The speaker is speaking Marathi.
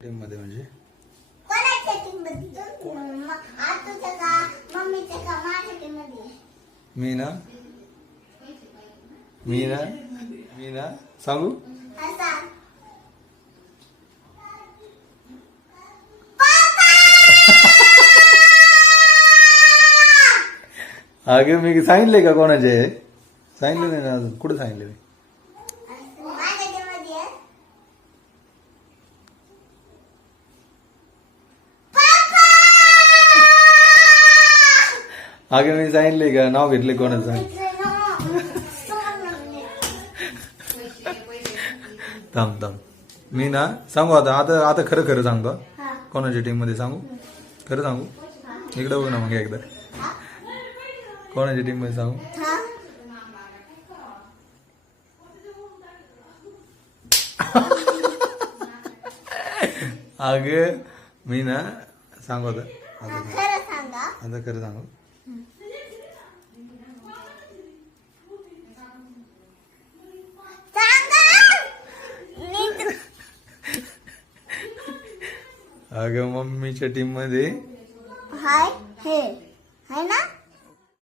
टीम मध्ये म्हणजे मी ना सांगू अगं मी सांगितले का कोणाचे सांगितले नाही ना अजून कुठे सांगितले मी अगं मी सांगितले का नाव घेतले कोणाचं थांब थांब मी ना सांगू आता आता आता खरं खरं सांगतो कोणाच्या टीम मध्ये सांगू खरं सांगू इकडे बघ ना मग एकदा कोणाच्या टीम मध्ये सांगू अगं मी ना सांगू आता आता खरं सांगू अगं मम्मीच्या टीम मध्ये हाय हे हाय ना